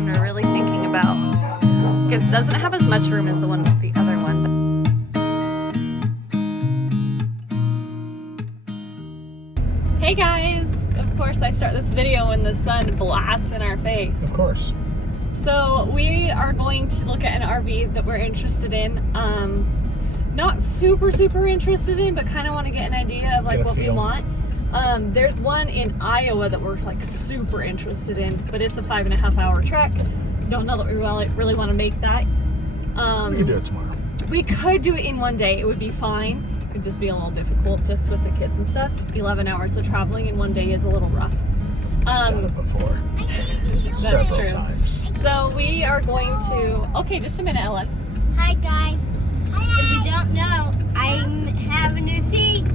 one we're really thinking about. It doesn't have as much room as the one with the other one. Hey guys! Of course I start this video when the sun blasts in our face. Of course. So we are going to look at an RV that we're interested in. Not super interested in, but kind of want to get an idea of like what we want. There's one in Iowa that we're like super interested in, but it's a 5.5 hour trek. Don't know that we really want to make that. We can do it tomorrow. We could do it in one day. It would be fine. It would just be a little difficult just with the kids and stuff. 11 hours of traveling in one day is a little rough. Done it before. That's Several true. times. So we are going to, okay, just a minute, Ella. Hi guys. If you don't know, I have a new seat.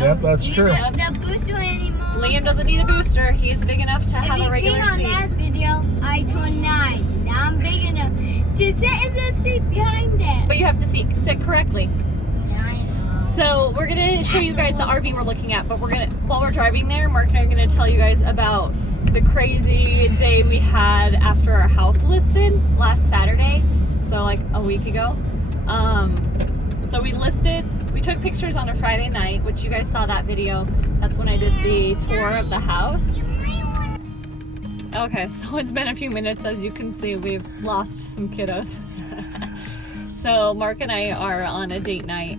Yep, that's true. The booster anymore. Liam doesn't need a booster. He's big enough to have a regular If you seat. seen on last video, I turned 9. Now I'm big enough to sit in the seat behind it. But you have to sit correctly. Yeah, I know. So we're gonna show you guys the RV we're looking at, but while we're driving there, Mark and I are gonna tell you guys about the crazy day we had after our house listed last Saturday, so like a week ago. So we took pictures on a Friday night, which you guys saw that video. That's when I did the tour of the house. Okay, so it's been a few minutes. As you can see, we've lost some kiddos. So Mark and I are on a date night.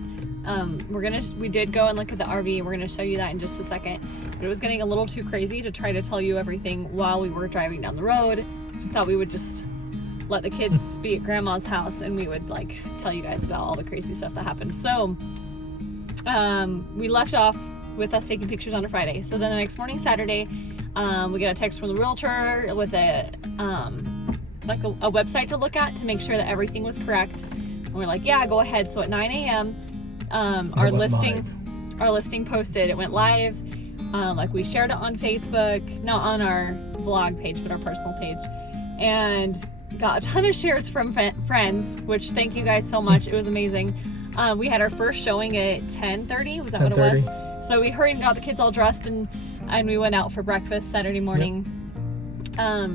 We did go and look at the RV. We're gonna show you that in just a second. But it was getting a little too crazy to try to tell you everything while we were driving down the road. So we thought we would just let the kids be at grandma's house and we would like tell you guys about all the crazy stuff that happened. So we left off with us taking pictures on a Friday. So then the next morning, Saturday, we get a text from the realtor with a website to look at to make sure that everything was correct. And we're like, yeah, go ahead. So at 9 a.m. Our listing posted. It went live. Like we shared it on Facebook, not on our vlog page, but our personal page, and got a ton of shares from friends, which thank you guys so much. It was amazing. We had our first showing at 10:30. Was that what it was? So we hurried and got the kids all dressed and we went out for breakfast Saturday morning. Yep.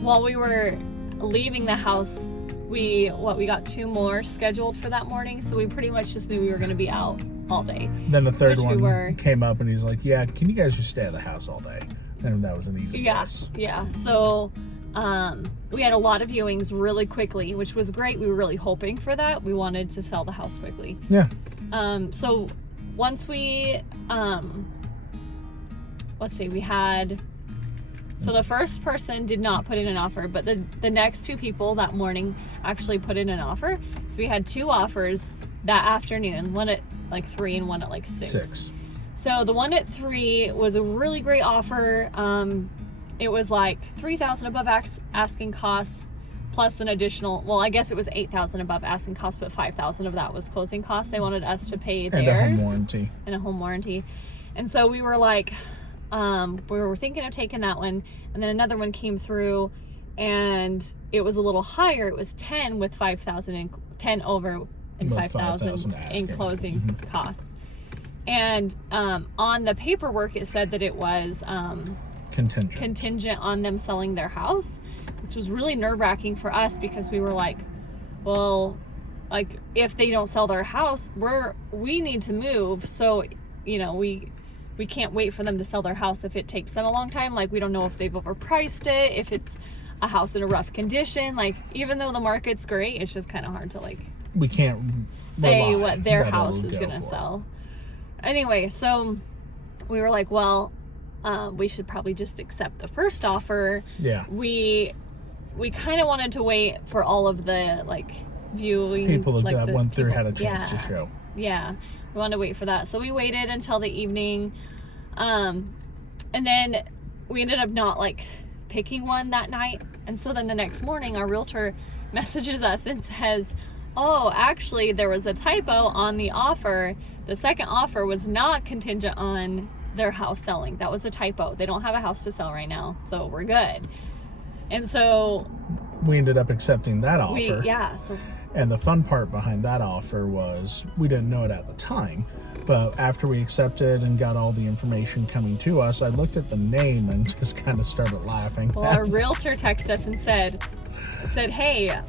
While we were leaving the house, we got 2 more scheduled for that morning, so we pretty much just knew we were going to be out all day. Then the third one came up and he's like, yeah, can you guys just stay at the house all day? And that was an easy yes. Yeah. So we had a lot of viewings really quickly, which was great. We were really hoping for that. We wanted to sell the house quickly. Yeah. So once we let's see, we had, so the first person did not put in an offer, but the next 2 people that morning actually put in an offer. So we had 2 offers that afternoon, one at like 3 and one at like 6. So the one at 3 was a really great offer. It was like $3,000 above asking costs plus an additional, well, I guess it was $8,000 above asking costs, but $5,000 of that was closing costs. They wanted us to pay theirs. And a home warranty. And so we were like, we were thinking of taking that one, and then another one came through and it was a little higher. It was 10 with 5,000 and 10 over and 5,000 in closing costs. And on the paperwork it said that it was contingent on them selling their house, which was really nerve-wracking for us because we were like, well, like if they don't sell their house, we need to move. So, you know, we can't wait for them to sell their house if it takes them a long time. Like, we don't know if they've overpriced it, if it's a house in a rough condition. Like, even though the market's great, it's just kind of hard to like, we can't say what their house is going to sell. Anyway, so we were like, well, we should probably just accept the first offer. Yeah. We kind of wanted to wait for all of the like viewing people like that went through had a chance to show. Yeah. We wanted to wait for that. So we waited until the evening. And then we ended up not like picking one that night. And so then the next morning our realtor messages us and says, oh, actually there was a typo on the offer. The second offer was not contingent on their house selling. That was a typo. They don't have a house to sell right now, so we're good. And so we ended up accepting that offer. And the fun part behind that offer was we didn't know it at the time, but after we accepted and got all the information coming to us, I looked at the name and just kind of started laughing. Well, our realtor texted us and said, hey,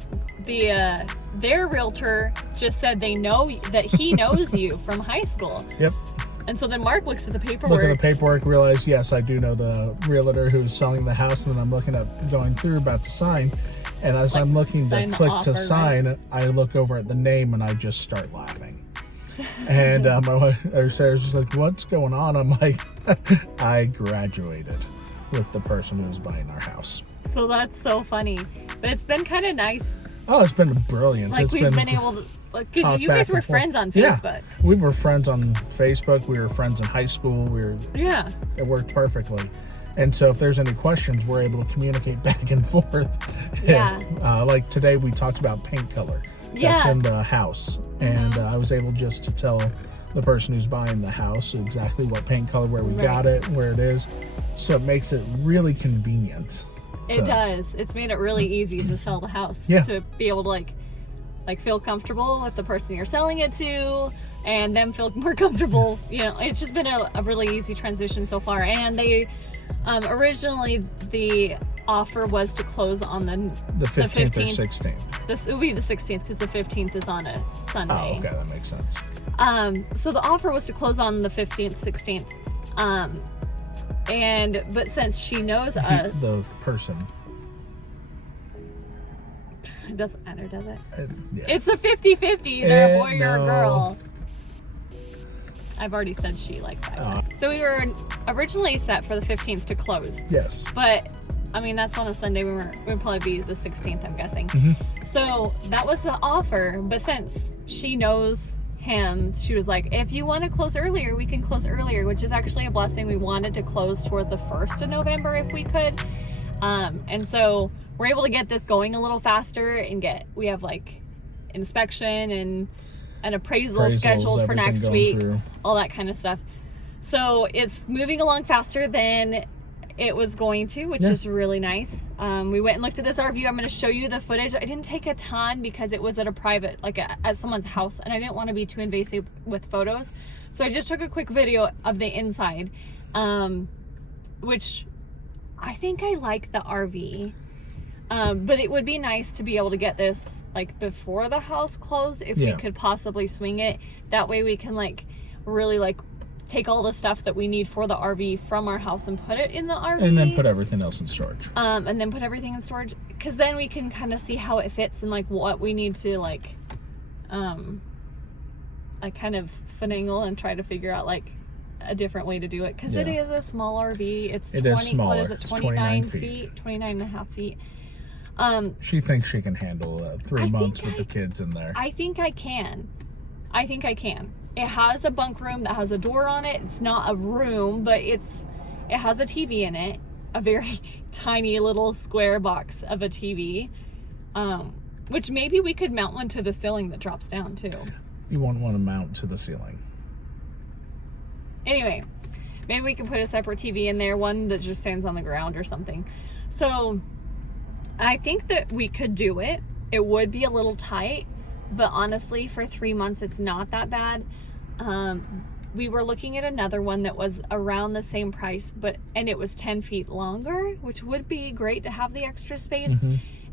their realtor just said they know that he knows you from high school. Yep. And so then Mark looks at the paperwork. Look at the paperwork, realize, yes, I do know the realtor who's selling the house, and then I'm looking at going through about to sign. And as I'm looking to click to sign, right? I look over at the name and I just start laughing. And Sarah's just like, what's going on? I'm like, I graduated with the person who's buying our house. So that's so funny. But it's been kind of nice. Oh, it's been brilliant. Like, we've been able to, because you guys were friends on Facebook. Yeah, we were friends on Facebook. We were friends in high school. It worked perfectly. And so if there's any questions, we're able to communicate back and forth. Yeah. Like today we talked about paint color that's in the house. And I was able just to tell the person who's buying the house exactly what paint color, where we got it, where it is. So it makes it really convenient. It does. It's made it really easy to sell the house. Yeah. To be able to like feel comfortable with the person you're selling it to, and them feel more comfortable. It's just been a really easy transition so far. And they originally the offer was to close on the 15th or 16th. This will be the 16th because the 15th is on a Sunday. Oh, okay, that makes sense. So the offer was to close on the 15th, 16th. But since she knows us, the person. it doesn't matter, does it? Yes. It's a 50-50. They're a boy or a girl. I've already said she like 5 times. So we were originally set for the 15th to close. Yes. But I mean, that's on a Sunday. We'd probably be the 16th, I'm guessing. So that was the offer. But since she knows him, she was like, if you want to close earlier, we can close earlier, which is actually a blessing. We wanted to close toward the 1st of November if we could. And so we're able to get this going a little faster and we have like inspection and an appraisal scheduled for next week, all that kind of stuff. So it's moving along faster than it was going to, which is really nice. We went and looked at this RV. I'm going to show you the footage. I didn't take a ton because it was at a private, at someone's house, and I didn't want to be too invasive with photos. So I just took a quick video of the inside, which I think I like the RV. But it would be nice to be able to get this before the house closed, if we could possibly swing it. That way we can really take all the stuff that we need for the RV from our house and put it in the RV. And then put everything else in storage. And then put everything in storage, because then we can kind of see how it fits and what we need to kind of finagle and try to figure out a different way to do it, because it is a small RV. It's 29 feet, 29 and a half feet. She thinks she can handle 3 months with the kids in there. I think I can. It has a bunk room that has a door on it. It's not a room, but it has a TV in it, a very tiny little square box of a TV, which maybe we could mount one to the ceiling that drops down too. You won't want to mount to the ceiling. Anyway, maybe we can put a separate TV in there, one that just stands on the ground or something. So I think that we could do it. It would be a little tight, but honestly, for 3 months, it's not that bad. We were looking at another one that was around the same price, and it was 10 feet longer, which would be great to have the extra space,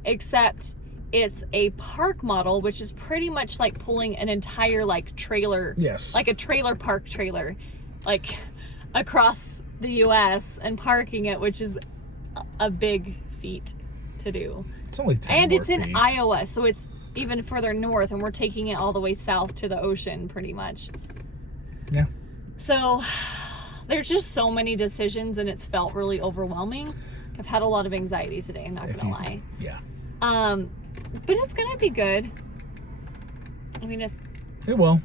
except it's a park model, which is pretty much like pulling an entire trailer, like a trailer park trailer, across the U.S. and parking it, which is a big feat to do. It's only 10 and more it's in feet. Iowa, so it's even further north, and we're taking it all the way south to the ocean pretty much. Yeah. So there's just so many decisions, and it's felt really overwhelming. I've had a lot of anxiety today, I'm not gonna lie. Yeah. But it's gonna be good. I mean, it will.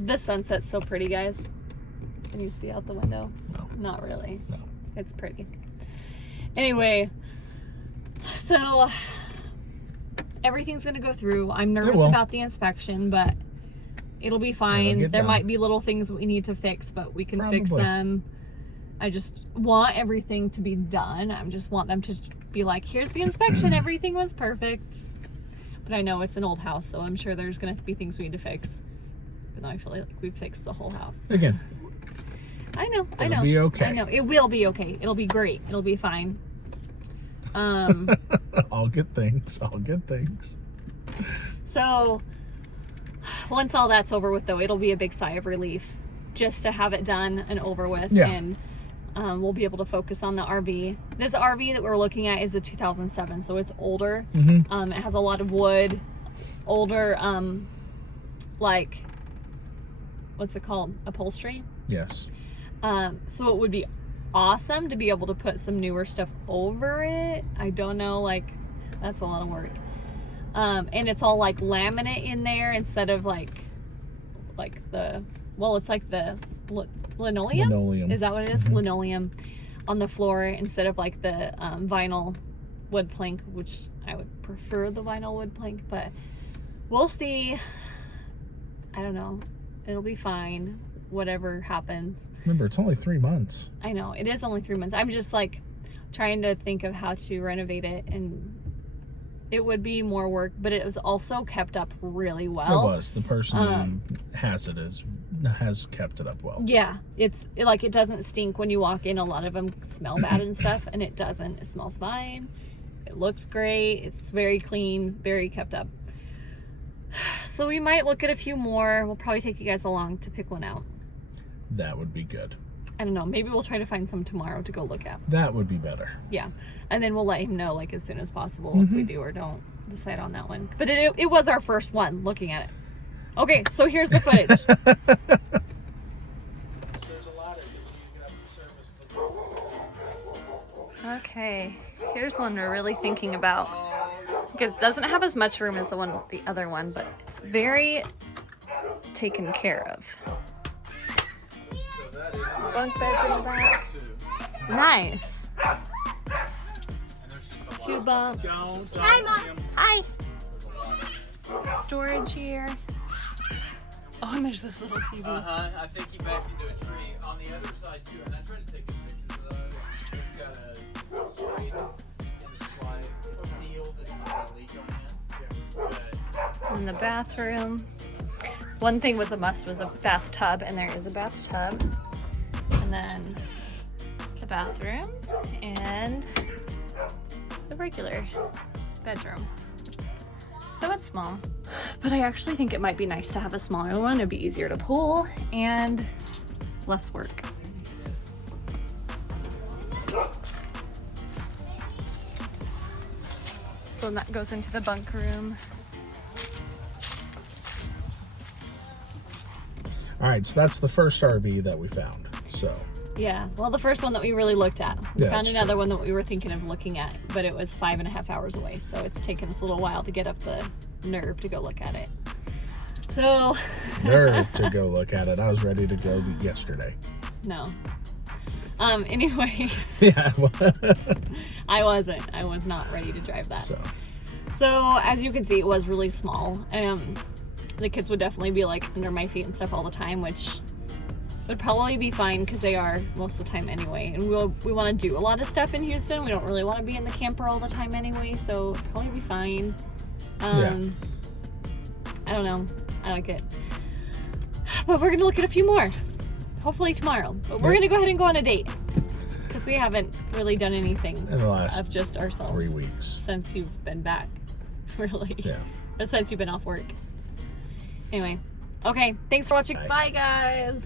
The sunset's so pretty, guys. Can you see out the window? No. Not really. No. It's pretty. Anyway, so everything's gonna go through. I'm nervous about the inspection, but it'll be fine. There might be little things we need to fix, but we can fix them. I just want everything to be done. I just want them to be like, here's the inspection. Everything was perfect. But I know it's an old house, so I'm sure there's going to be things we need to fix. Even though I feel like we've fixed the whole house. Again. I know. It'll be okay. I know. It will be okay. It'll be great. It'll be fine. All good things. All good things. So, once all that's over with, though, it'll be a big sigh of relief just to have it done and over with. Yeah. And we'll be able to focus on the RV. This RV that we're looking at is a 2007, so it's older. Mm-hmm. It has a lot of wood, older, like, what's it called? Upholstery. Yes. So it would be awesome to be able to put some newer stuff over it. I don't know, like, that's a lot of work. And it's all like laminate in there instead of like the, well, it's like the linoleum. Linoleum. Is that what it is? Mm-hmm. Linoleum on the floor instead of like the vinyl wood plank, which I would prefer the vinyl wood plank, but we'll see. I don't know. It'll be fine. Whatever happens. Remember, it's only 3 months. I know, it is only 3 months. I'm just like trying to think of how to renovate it, and it would be more work, but it was also kept up really well. It was. The person who has kept it up well. Yeah, it doesn't stink when you walk in. A lot of them smell bad and stuff, and it doesn't. It smells fine. It looks great. It's very clean, very kept up. So we might look at a few more. We'll probably take you guys along to pick one out. That would be good. I don't know. Maybe we'll try to find some tomorrow to go look at. That would be better. Yeah. And then we'll let him know like as soon as possible if we do or don't decide on that one. But it was our first one looking at it. Okay, so here's the footage. Okay, here's one we're really thinking about. Because it doesn't have as much room as the other one, but it's very taken care of. Bunk beds in the back. Nice. 2 bunks. Hi, Mom. Hi. Storage here. Oh, and there's this little TV. I think he backed into a tree on the other side too, and I tried to take a picture of it. It's got a straight and slide. It's sealed. It's not a leak on it. In the bathroom. One thing was a must was a bathtub, and there is a bathtub. And then the bathroom and the regular bedroom. So it's small, but I actually think it might be nice to have a smaller one. It'd be easier to pull and less work. So that goes into the bunk room. All right, so that's the first RV that we found. So Yeah, well, the first one that we really looked at. We Yeah, found that's another true. one that we were thinking of looking at, but it was 5.5 hours away, so it's taken us a little while to get up the nerve to go look at it. So nerve to go look at it. I was ready to go yesterday. no. Anyway, Yeah. I wasn't. I was not ready to drive that. So as you can see, it was really small. The kids would definitely be like under my feet and stuff all the time, which would probably be fine because they are most of the time anyway. And we want to do a lot of stuff in Houston. We don't really want to be in the camper all the time anyway, so it'll probably be fine. Yeah. I don't know. I like it. But we're going to look at a few more. Hopefully tomorrow. But we're going to go ahead and go on a date because we haven't really done anything in the last of just ourselves 3 weeks. since you've been back, really. Yeah. Or since you've been off work. Anyway. Okay. Thanks for watching. Bye. Bye guys.